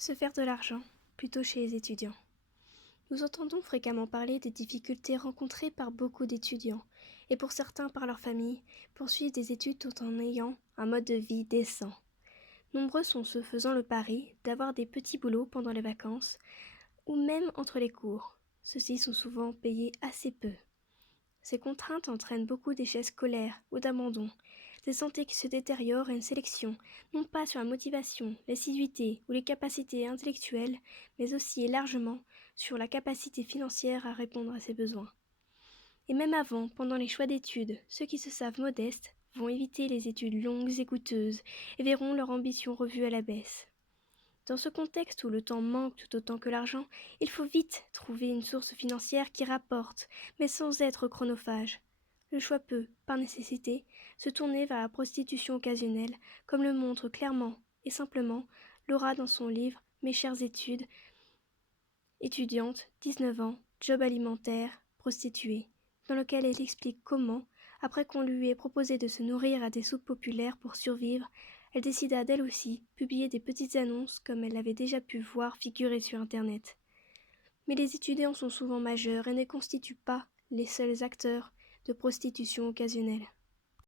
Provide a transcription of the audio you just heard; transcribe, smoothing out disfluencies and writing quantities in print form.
Se faire de l'argent, plutôt chez les étudiants. Nous entendons fréquemment parler des difficultés rencontrées par beaucoup d'étudiants, et pour certains par leur famille, pour suivre des études tout en ayant un mode de vie décent. Nombreux sont ceux faisant le pari d'avoir des petits boulots pendant les vacances, ou même entre les cours. Ceux-ci sont souvent payés assez peu. Ces contraintes entraînent beaucoup d'échecs scolaires ou d'abandon, des santé qui se détériorent et une sélection, non pas sur la motivation, l'assiduité ou les capacités intellectuelles, mais aussi et largement sur la capacité financière à répondre à ses besoins. Et même avant, pendant les choix d'études, ceux qui se savent modestes vont éviter les études longues et coûteuses et verront leur ambition revue à la baisse. Dans ce contexte où le temps manque tout autant que l'argent, il faut vite trouver une source financière qui rapporte, mais sans être chronophage. Le choix peut, par nécessité, se tourner vers la prostitution occasionnelle, comme le montre clairement et simplement Laura dans son livre Mes chères études, étudiante, 19 ans, job alimentaire, prostituée, dans lequel elle explique comment, après qu'on lui ait proposé de se nourrir à des soupes populaires pour survivre, elle décida d'elle aussi publier des petites annonces comme elle l'avait déjà pu voir figurer sur Internet. Mais les étudiants sont souvent majeurs et ne constituent pas les seuls acteurs de prostitution occasionnelle.